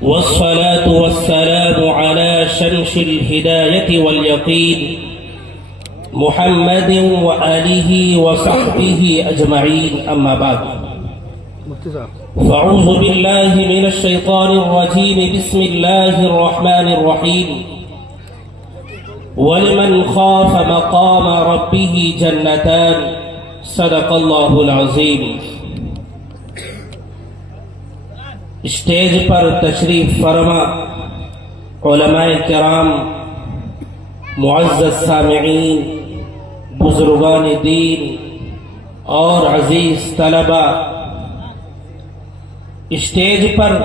والصلاة والسلام على شمس الهداية واليقين محمد وآله وصحبه أجمعين، أما بعد، فأعوذ بالله من الشيطان الرجيم. بسم الله الرحمن الرحيم. ولمن خاف مقام ربه جنتان، صدق الله العظيم. اسٹیج پر تشریف فرما علماء کرام، معزز سامعین، بزرگان دین اور عزیز طلبہ، اسٹیج پر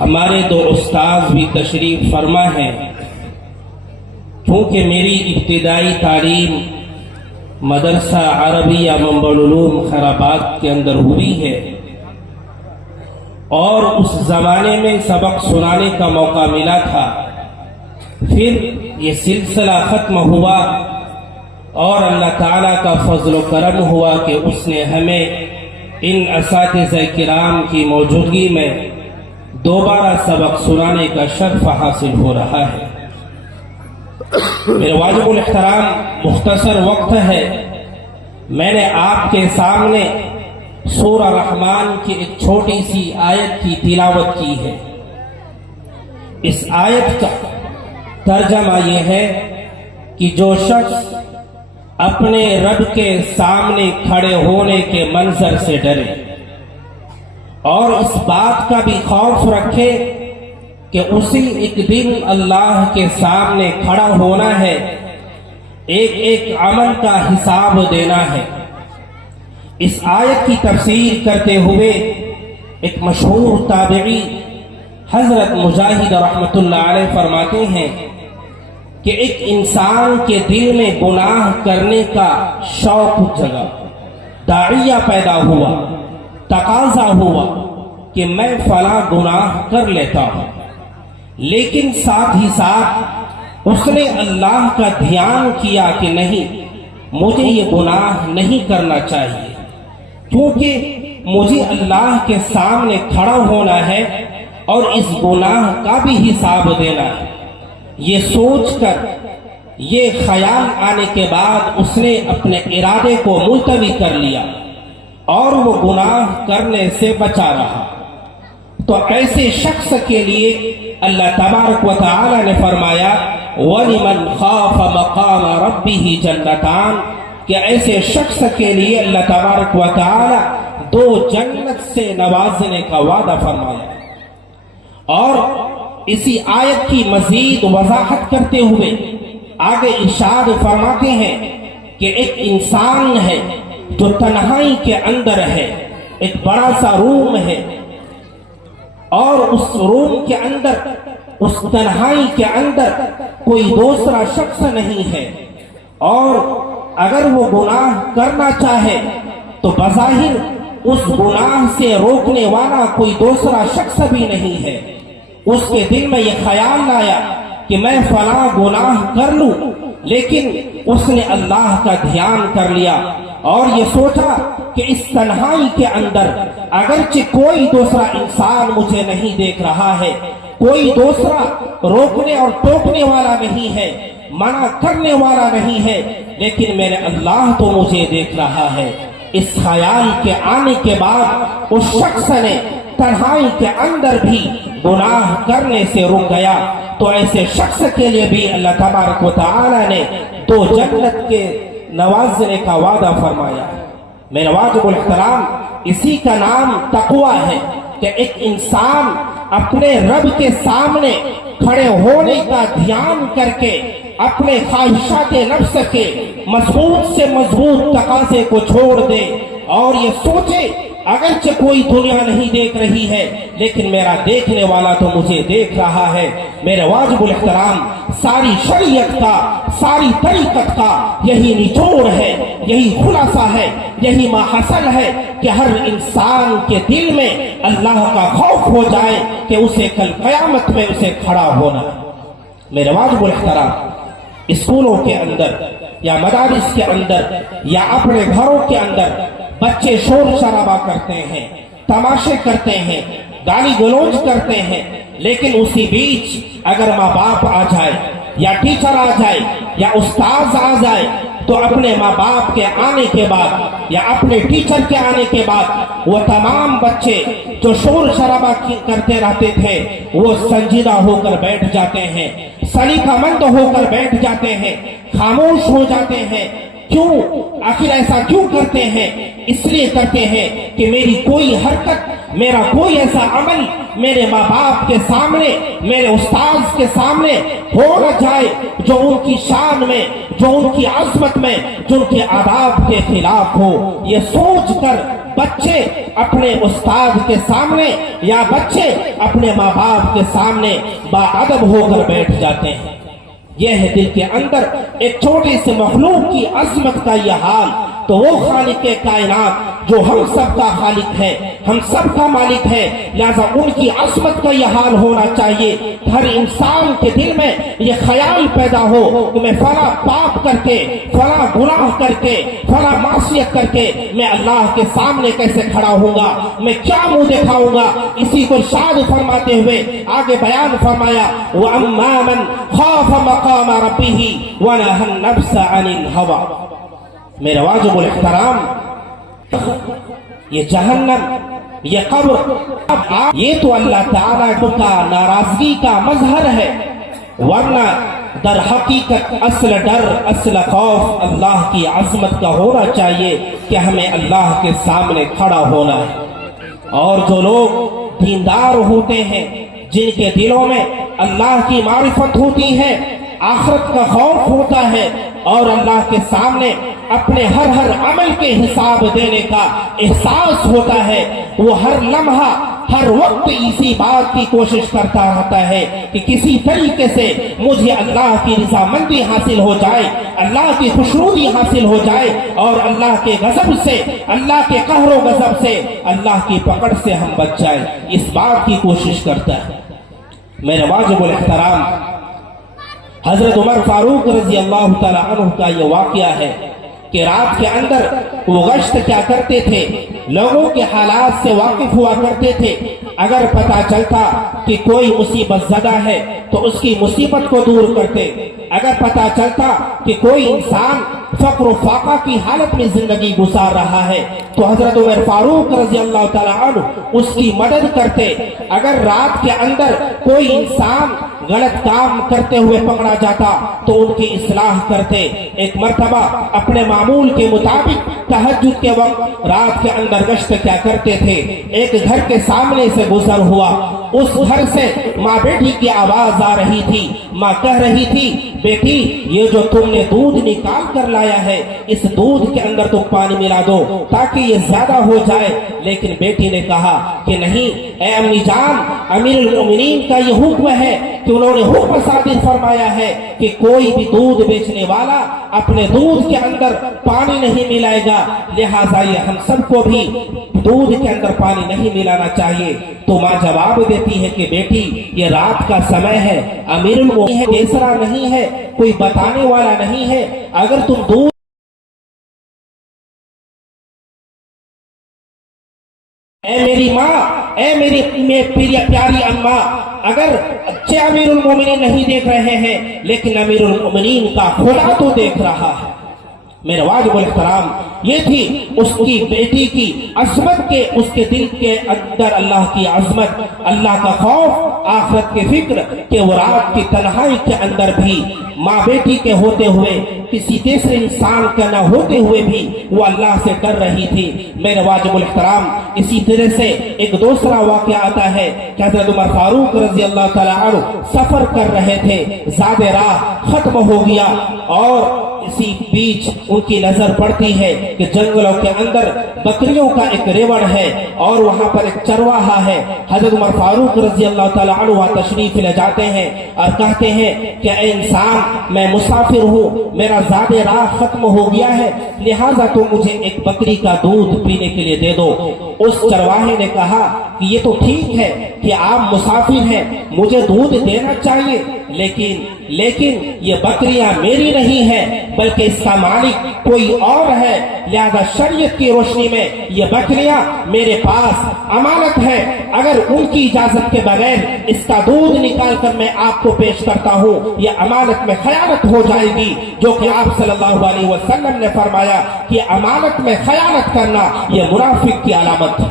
ہمارے دو استاذ بھی تشریف فرما ہیں. کیونکہ میری ابتدائی تعلیم مدرسہ عربیہ منبع العلوم خیرآباد کے اندر ہوئی ہے اور اس زمانے میں سبق سنانے کا موقع ملا تھا. پھر یہ سلسلہ ختم ہوا اور اللہ تعالیٰ کا فضل و کرم ہوا کہ اس نے ہمیں ان اساتذہ کرام کی موجودگی میں دوبارہ سبق سنانے کا شرف حاصل ہو رہا ہے. میرے واجب الاحترام مختصر وقت ہے، میں نے آپ کے سامنے سورہ رحمان کی ایک چھوٹی سی آیت کی تلاوت کی ہے. اس آیت کا ترجمہ یہ ہے کہ جو شخص اپنے رب کے سامنے کھڑے ہونے کے منظر سے ڈرے اور اس بات کا بھی خوف رکھے کہ اسی ایک دن اللہ کے سامنے کھڑا ہونا ہے، ایک ایک عمل کا حساب دینا ہے. اس آیت کی تفسیر کرتے ہوئے ایک مشہور تابعی حضرت مجاہد رحمۃ اللہ علیہ فرماتے ہیں کہ ایک انسان کے دل میں گناہ کرنے کا شوق جگا، داعیہ پیدا ہوا، تقاضا ہوا کہ میں فلاں گناہ کر لیتا ہوں، لیکن ساتھ ہی ساتھ اس نے اللہ کا دھیان کیا کہ نہیں، مجھے یہ گناہ نہیں کرنا چاہیے کیونکہ مجھے اللہ کے سامنے کھڑا ہونا ہے اور اس گناہ کا بھی حساب دینا ہے. یہ سوچ کر، یہ خیال آنے کے بعد اس نے اپنے ارادے کو ملتوی کر لیا اور وہ گناہ کرنے سے بچا رہا. تو ایسے شخص کے لیے اللہ تبارک و تعالی نے فرمایا وَلِمَنْ خَافَ مَقَامَ رَبِّهِ جَنَّتَانِ، کہ ایسے شخص کے لیے اللہ تبارک و تعالی دو جنت سے نوازنے کا وعدہ فرمایا. اور اسی آیت کی مزید وضاحت کرتے ہوئے آگے ارشاد فرماتے ہیں کہ ایک انسان ہے جو تنہائی کے اندر ہے، ایک بڑا سا روم ہے اور اس روم کے اندر، اس تنہائی کے اندر کوئی دوسرا شخص نہیں ہے، اور اگر وہ گناہ کرنا چاہے تو بظاہر اس گناہ سے روکنے والا کوئی دوسرا شخص بھی نہیں ہے. اس کے دل میں یہ خیال آیا کہ میں فلاں گناہ کر لوں، لیکن اس نے اللہ کا دھیان کر لیا اور یہ سوچا کہ اس تنہائی کے اندر اگرچہ کوئی دوسرا انسان مجھے نہیں دیکھ رہا ہے، کوئی دوسرا روکنے اور ٹوکنے والا نہیں ہے، منع کرنے والا نہیں ہے، لیکن میرے اللہ تو مجھے دیکھ رہا ہے. اس خیال کے آنے کے بعد اس شخص نے تنہائی کے اندر بھی گناہ کرنے سے رک گیا. تو ایسے شخص کے لیے بھی اللہ تبارک و تعالی نے دو جنت کے نوازنے کا وعدہ فرمایا. میرے واجب الاحترام، اسی کا نام تقویٰ ہے کہ ایک انسان اپنے رب کے سامنے کھڑے ہونے کا دھیان کر کے اپنے خواہشات نفس کے مضبوط سے مضبوط تقاضے کو چھوڑ دے اور یہ سوچے اگرچہ کوئی دنیا نہیں دیکھ رہی ہے لیکن میرا دیکھنے والا تو مجھے دیکھ رہا ہے. میرے واجب الاحترام، ساری شریعت کا، ساری طریقت کا یہی نچوڑ ہے، یہی خلاصہ ہے، یہی ماحصل ہے کہ ہر انسان کے دل میں اللہ کا خوف ہو جائے کہ اسے کل قیامت میں اسے کھڑا ہونا. میرے واجب الاحترام، اسکولوں کے اندر یا مدارس کے اندر یا اپنے گھروں کے اندر بچے شور شرابہ کرتے ہیں، تماشے کرتے ہیں، गाली गलौज करते हैं, लेकिन उसी बीच अगर माँ बाप आ जाए या टीचर आ जाए या उस्ताद आ जाए तो अपने माँ बाप के आने के बाद या अपने टीचर के आने के बाद वो तमाम बच्चे जो शोर शराबा करते रहते थे वो संजीदा होकर बैठ जाते हैं, सलीकामंद होकर बैठ जाते हैं, खामोश हो जाते हैं। क्यों? आखिर ऐसा क्यों करते हैं? इसलिए करते हैं कि मेरी कोई हरकत, मेरा कोई ऐसा अमल मेरे माँ बाप के सामने, मेरे उस्ताद के सामने हो न जाए जो उनकी शान में, जो उनकी अजमत में, जो उनके आदाब के खिलाफ हो। ये सोच कर बच्चे अपने उस्ताद के सामने या बच्चे अपने माँ बाप के सामने बाअदब होकर बैठ जाते हैं। यह है दिल के अंदर एक छोटे से मखलूक की अजमत का यह हाल। तो वो खालिक के कायनात जो हम सबका खालिक है, हम सबका मालिक है, लिहाजा उनकी अजमत का यह हाल होना चाहिए। हर इंसान के दिल में ये ख्याल पैदा हो कि मैं फला पाप करके, फला गुनाह करके, फला मासियत करके मैं अल्लाह के सामने कैसे खड़ा होऊंगा, मैं क्या मुंह दिखाऊंगा। इसी को शाद फरमाते हुए आगे बयान फरमाया, व अम्मा मन खौफ मकाम रब्बिही व नहा नफ्स अनिल हवा। मेरे वाजिबुल इहतराम, ये जहन्नम, ये कब्र, अब ये तो अल्लाह ताला का नाराजगी का मजहर है, वरना दर हकीकत असल डर, असल खौफ अल्लाह की अजमत का होना चाहिए कि हमें अल्लाह के सामने खड़ा होना है। और जो लोग दीनदार होते हैं, जिनके दिलों में अल्लाह की मारिफत होती है, आखिरत का खौफ होता है और अल्लाह के सामने अपने हर हर अमल के हिसाब देने का एहसास होता है, वो हर लम्हा, हर वक्त इसी बात की कोशिश करता रहता है कि किसी तरीके से मुझे अल्लाह की रज़ामंदी हासिल हो जाए, अल्लाह की खुशनुदी हासिल हो जाए और अल्लाह के गजब से, अल्लाह के कहरो गजब से, अल्लाह की पकड़ से हम बच जाए, इस बात की कोशिश करता है। मेरे वाजिबुल इहतराम, हजरत उमर फारूक रजी अल्लाह तआला अन्हु का ये वाक़या है कि रात के अंदर वो गश्त क्या करते थे, लोगों के हालात से वाकिफ हुआ करते थे। अगर पता चलता कि कोई मुसीबत ज़दा है तो उसकी मुसीबत को दूर करते, अगर पता चलता कि कोई इंसान फक्र फाका की हालत में जिंदगी गुजार रहा है तो हजरत उमर फारूक रजी अल्लाह तआला अन्हु उसकी मदद करते। अगर रात के अंदर कोई इंसान गलत काम करते हुए पकड़ा जाता तो उनकी इस्लाह करते। एक मर्तबा अपने मामूल के मुताबिक तहज्जुद के वक्त रात के अंदर गश्त क्या करते थे, एक घर के सामने से गुजर हुआ, उस घर से माँ बेटी की आवाज आ रही थी। माँ कह रही थी, बेटी ये जो तुमने दूध निकाल कर लाया है, इस दूध के अंदर तुम पानी मिला दो ताकि ये ज्यादा हो जाए। लेकिन बेटी ने कहा कि नहीं, ए अम्मी जान, अमीरुल मोमिनीन का ये हुक्म है कि उन्होंने हुक्म सादिर फरमाया है कि कोई भी दूध बेचने वाला अपने दूध के अंदर पानी नहीं मिलाएगा, लिहाजा ये हम सबको भी दूध के अंदर पानी नहीं मिलाना चाहिए। तो माँ जवाब देती है कि बेटी ये रात का समय है, अमीरुल मोमिनीन है, तीसरा नहीं है, कोई बताने वाला नहीं है, अगर तुम दूध ए मेरी माँ, ए मेरी प्यारी अम्मा, अगर अच्छे अमीरुल मोमिनीन नहीं देख रहे हैं लेकिन अमीरुल मोमिनीन का खुदा तो देख रहा है। मेरे वाजिबुल इहतराम, ये थी उसकी बेटी की अजमत के, उसके दिल के अंदर अल्लाह की अजमत, अल्लाह का खौफ, आखिरत की फिक्र कि वो रात की तन्हाई के अंदर भी माँ बेटी के होते हुए, किसी तीसरे इंसान का न होते हुए भी वो अल्लाह से डर रही थी। मेरे वाजिबुल इहतराम, इसी तरह से एक दूसरा वाक़या आता है कि हज़रत उमर फारूक रज़ी अल्लाह तआला अन्हु सफर कर रहे थे, ज़ादे राह खत्म हो गया और इसी बीच उनकी नजर पड़ती है कि जंगलों के अंदर बकरियों का एक रेवड़ है और वहां पर एक चरवाहा है। हजरत उमर फारूक रजी अल्लाह तआला अन्हु तशरीफ ले जाते हैं और कहते हैं कि ऐ इंसान, मैं मुसाफिर हूँ, मेरा ज़ादे राह खत्म हो गया है, लिहाजा तुम मुझे एक बकरी का दूध पीने के लिए दे दो। उस चरवाहे ने कहा कि ये तो ठीक है कि आप मुसाफिर हैं, मुझे दूध देना चाहिए, लेकिन ये बकरियां मेरी नहीं है बल्कि इसका मालिक कोई और है, लिहाजा शरीयत की रोशनी में ये बकरियां मेरे पास अमानत है। अगर उनकी इजाजत के बगैर इसका दूध निकाल कर मैं आपको पेश करता हूँ, यह अमानत में खयानत हो जाएगी, जो कि आप सल्लल्लाहु अलैहि वसल्लम ने फरमाया कि अमानत में खयानत करना यह मुनाफिक की अलामत है।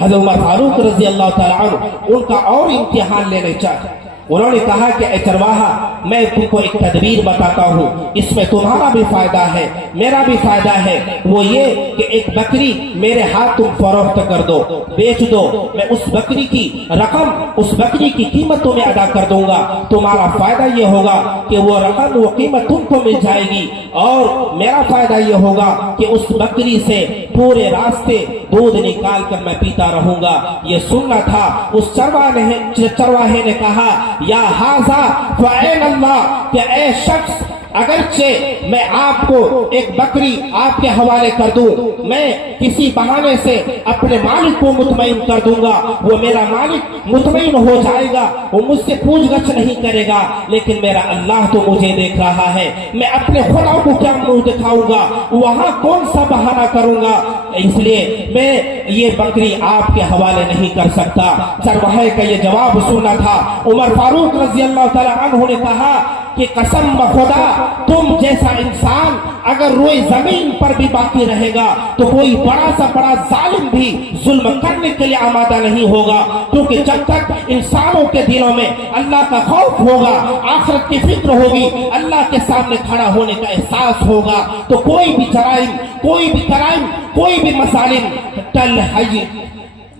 हज़रत उमर फारूक रज़ी अल्लाह तआला अन्हु उनका और इम्तिहान लेने चाहिए। उन्होंने कहा कि ए चरवाहा, मैं तुमको एक तदबीर बताता हूँ, इसमें तुम्हारा भी फायदा है, मेरा भी फायदा है। वो ये कि एक बकरी मेरे हाथ तुम फरोख्त कर दो, बेच दो, मैं उस बकरी की रकम, उस बकरी की कीमत तुम्हें अदा कर दूंगा। तुम्हारा फायदा ये होगा कि वो रकम, वो कीमत तुमको मिल जाएगी, और मेरा फायदा ये होगा कि उस बकरी से पूरे रास्ते दूध निकाल कर मैं पीता रहूंगा। ये सुनना था। उस चरवाहे ने कहा, या हाजा फ़अैन अल्लाह, कि ऐ शख्स, अगरचे मैं आपको एक बकरी आपके हवाले कर दूं, मैं किसी बहाने से अपने मालिक को मुतमईन कर दूंगा, वो मेरा मालिक मुतमईन हो जाएगा, वो मुझसे पूछगछ नहीं करेगा, लेकिन मेरा अल्लाह तो मुझे देख रहा है, मैं अपने खुदा को क्या मुंह दिखाऊंगा, वहां कौन सा बहाना करूंगा, इसलिए मैं ये बकरी आपके हवाले नहीं कर सकता। चरवाहे का ये जवाब सुनना था। उमर फारूक रज़ी अल्लाह तआला अन्हु ने कहा कि कसम खुदा, तुम जैसा इंसान अगर रोए जमीन पर भी बाकी रहेगा तो कोई बड़ा सा बड़ा जालिम भी जुल्म करने के लिए आमादा नहीं होगा, क्योंकि जब तक इंसानों के दिलों में अल्लाह का खौफ होगा, आखिरत की फिक्र होगी, अल्लाह के सामने खड़ा होने का एहसास होगा, तो कोई भी जराइम, कोई भी कराइम, कोई भी मसालिम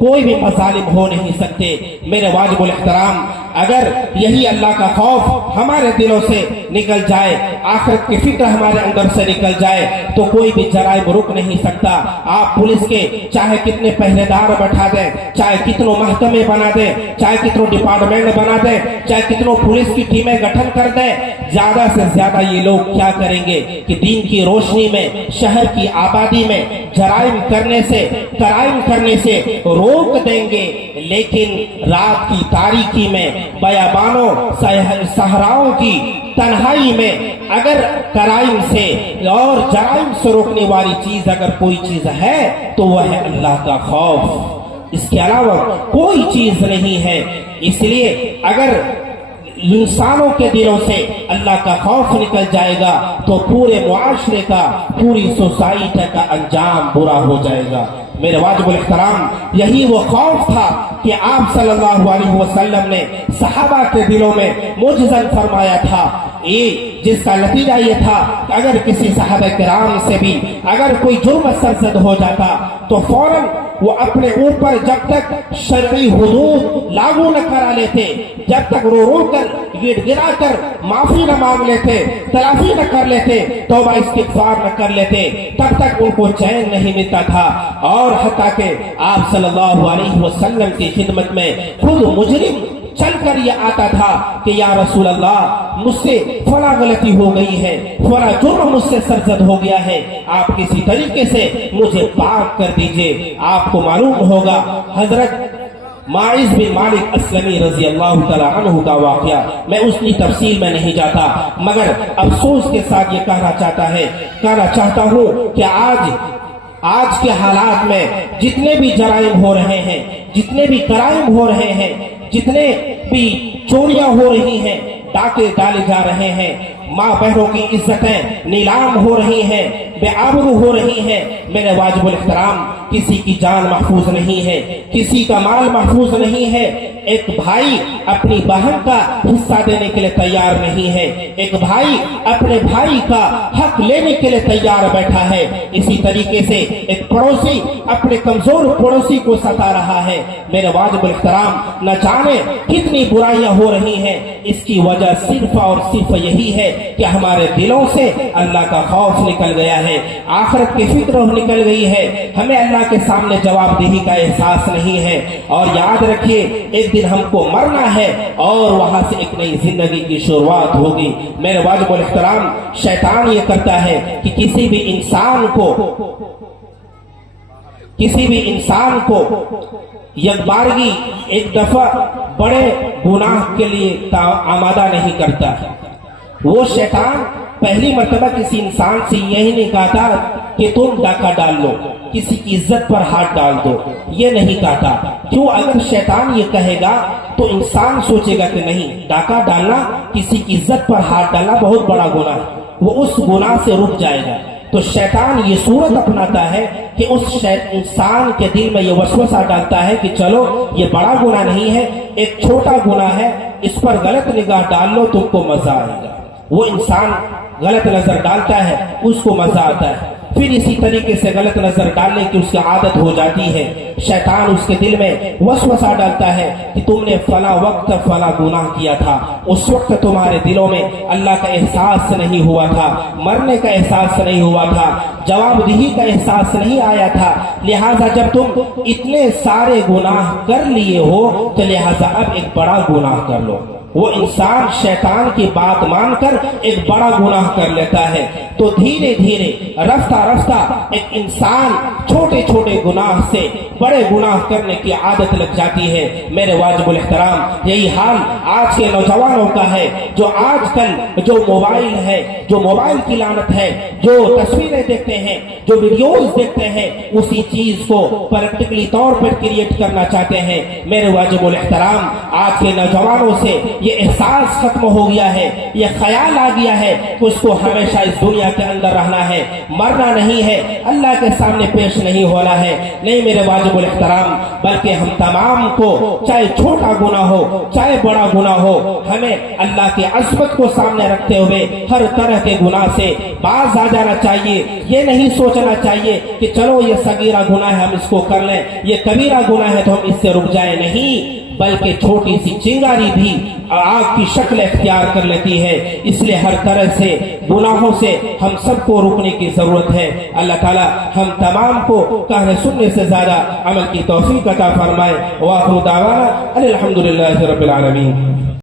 कोई भी मसालिम हो नहीं सकते। मेरे वाजिबुल एहतराम, अगर यही अल्लाह का खौफ हमारे दिलों से निकल जाए, आखिरत की फिक्र हमारे अंदर से निकल जाए, तो कोई भी जराइम रुक नहीं सकता। आप पुलिस के चाहे कितने पहरेदार बैठा दें, चाहे कितनों महकमे बना दें, चाहे कितनों डिपार्टमेंट बना दें, चाहे कितनों पुलिस की टीमें गठन कर दें, ज्यादा से ज्यादा ये लोग क्या करेंगे कि दीन की रोशनी में, शहर की आबादी में जराइम करने से, क्राइम करने से रोक देंगे, लेकिन रात की तारीकी में, बयाबानों सहराओं की तन्हाई में अगर क्राइम से और जराइम से रोकने वाली चीज अगर कोई चीज है तो वह है अल्लाह का खौफ। इसके अलावा कोई चीज नहीं है। इसलिए अगर इंसानों के दिलों से अल्लाह का खौफ निकल जाएगा तो पूरे मुआशरे का, पूरी सोसाइटी का अंजाम बुरा हो जाएगा। मेरे वाजिबुल एहतराम, यही वो खौफ था कि आप सल्लल्लाहु अलैहि वसल्लम ने सहाबा के दिलों में मुजज़ल फरमाया था, ये जिसका नतीजा ये था कि अगर किसी सहाबा किराम से भी अगर कोई जुर्म सरजद हो जाता तो फौरन वो अपने ऊपर जब तक शरई हुदूद लागू न करा लेते, जब तक रो रो कर गिड़गिड़ा कर माफी न मांग लेते, तलाफी न कर लेते, तौबा इस्तिग़फ़ार न कर लेते, तब तक उनको चैन नहीं मिलता था। और हत्ता के आप सल्लल्लाहु अलैहि वसल्लम की खिदमत में खुद मुजरिम चल कर ये आता था कि या रसूल अल्लाह, मुझसे फला गलती हो गई है, फला जुर्म मुझसे सरजद हो गया है, आप किसी तरीके से मुझे पाक कर दीजिए। आपको मालूम होगा हजरत माइज़ बिन मालिक अस्लमी रजी अल्लाह तआला अन्हु का वाक़या, मैं उसकी तफसील में नहीं जाता, मगर अफसोस के साथ ये कहना चाहता हूँ कि आज के हालात में जितने भी जराइम हो रहे हैं, जितने भी क्राइम हो रहे हैं, जितने भी चोरियां हो रही हैं, डाके डाले जा रहे हैं, माँ बहनों की इज्जतें नीलाम हो रही हैं, बेआबरू हो रही हैं, मेरे वाजिबुल एहतराम, किसी की जान महफूज नहीं है, किसी का माल महफूज नहीं है। एक भाई अपनी बहन का हिस्सा देने के लिए तैयार नहीं है, एक भाई अपने भाई का हक लेने के लिए तैयार बैठा है। इसी तरीके से एक पड़ोसी अपने कमजोर पड़ोसी को सता रहा है। मेरे वाजिबुल एहतराम, न जाने कितनी बुराइयां हो रही हैं, इसकी वजह सिर्फ और सिर्फ यही है कि हमारे दिलों से अल्लाह का खौफ निकल गया है, आखिरत की फिक्र निकल गई है, हमें अल्लाह के सामने जवाबदेही का एहसास नहीं है। और याद रखिए, एक दिन हमको मरना है और वहां से एक नई जिंदगी की शुरुआत होगी। मेरे वाजिबुल एहतराम, शैतान ये करता है कि किसी भी इंसान को यकबारगी एक दफा बड़े गुनाह के लिए आमादा नहीं करता। वो शैतान पहली मर्तबा किसी इंसान से यही नहीं कहता कि तुम डाका डाल लो, किसी की इज्जत पर हाथ डाल दो, ये नहीं कहता। क्यों? अगर शैतान ये कहेगा तो इंसान सोचेगा कि नहीं, डाका डालना, किसी की इज्जत पर हाथ डालना बहुत बड़ा गुनाह है, वो उस गुनाह से रुक जाएगा। तो शैतान ये सूरत अपनाता है कि उस इंसान के दिल में ये वसवसा डालता है कि चलो ये बड़ा गुनाह नहीं है, एक छोटा गुनाह है, इस पर गलत निगाह डाल लो, तुमको मजा आएगा। वो इंसान गलत नजर डालता है, उसको मजा आता है, फिर इसी तरीके से गलत नजर डालने की उसकी आदत हो जाती है। शैतान उसके दिल में वसवसा डालता है कि तुमने फला वक्त फला गुनाह किया था, उस वक्त तुम्हारे दिलों में अल्लाह का एहसास नहीं हुआ था, मरने का एहसास नहीं हुआ था, जवाबदेही का एहसास नहीं आया था, लिहाजा जब तुम इतने सारे गुनाह कर लिए हो तो लिहाजा अब एक बड़ा गुनाह कर लो। वो इंसान शैतान की बात मानकर एक बड़ा गुनाह कर लेता है। तो धीरे धीरे रफ्ता रफ्ता एक इंसान छोटे छोटे गुनाह से बड़े गुनाह करने की आदत लग जाती है। मेरे वाजिबुल एहतराम, यही हाल आज के नौजवानों का है, जो आजकल जो मोबाइल है, जो मोबाइल की लानत है, जो तस्वीरें देखते हैं, जो वीडियोस देखते हैं, उसी चीज को प्रैक्टिकली तौर पर क्रिएट करना चाहते हैं। मेरे वाजिबुल एहतराम, आज के नौजवानों से ये एहसास खत्म हो गया है, ये ख्याल आ गया है कि उसको हमेशा इस दुनिया के अंदर रहना है, मरना नहीं है, अल्लाह के सामने पेश नहीं होना है। नहीं मेरे वाजिबुल एहतराम, बल्कि हम तमाम को चाहे छोटा गुनाह हो चाहे बड़ा गुनाह हो, हमें अल्लाह की अज़मत को सामने रखते हुए हर तरह के गुनाह से बाज आ जाना चाहिए। ये नहीं सोचना चाहिए कि चलो ये सगीरा गुनाह है हम इसको कर लें, ये कबीरा गुनाह है तो हम इससे रुक जाए, नहीं, बल्कि छोटी सी चिंगारी भी आग की शक्ल इख्तियार कर लेती है। इसलिए हर तरह से गुनाहों से हम सबको रुकने की जरूरत है। अल्लाह ताला हम तमाम को कहने सुनने से ज्यादा अमल की तौफीक अता फरमाए। व आखिरु दावाना अनिल हम्दुलिल्लाहि रब्बिल आलमीन।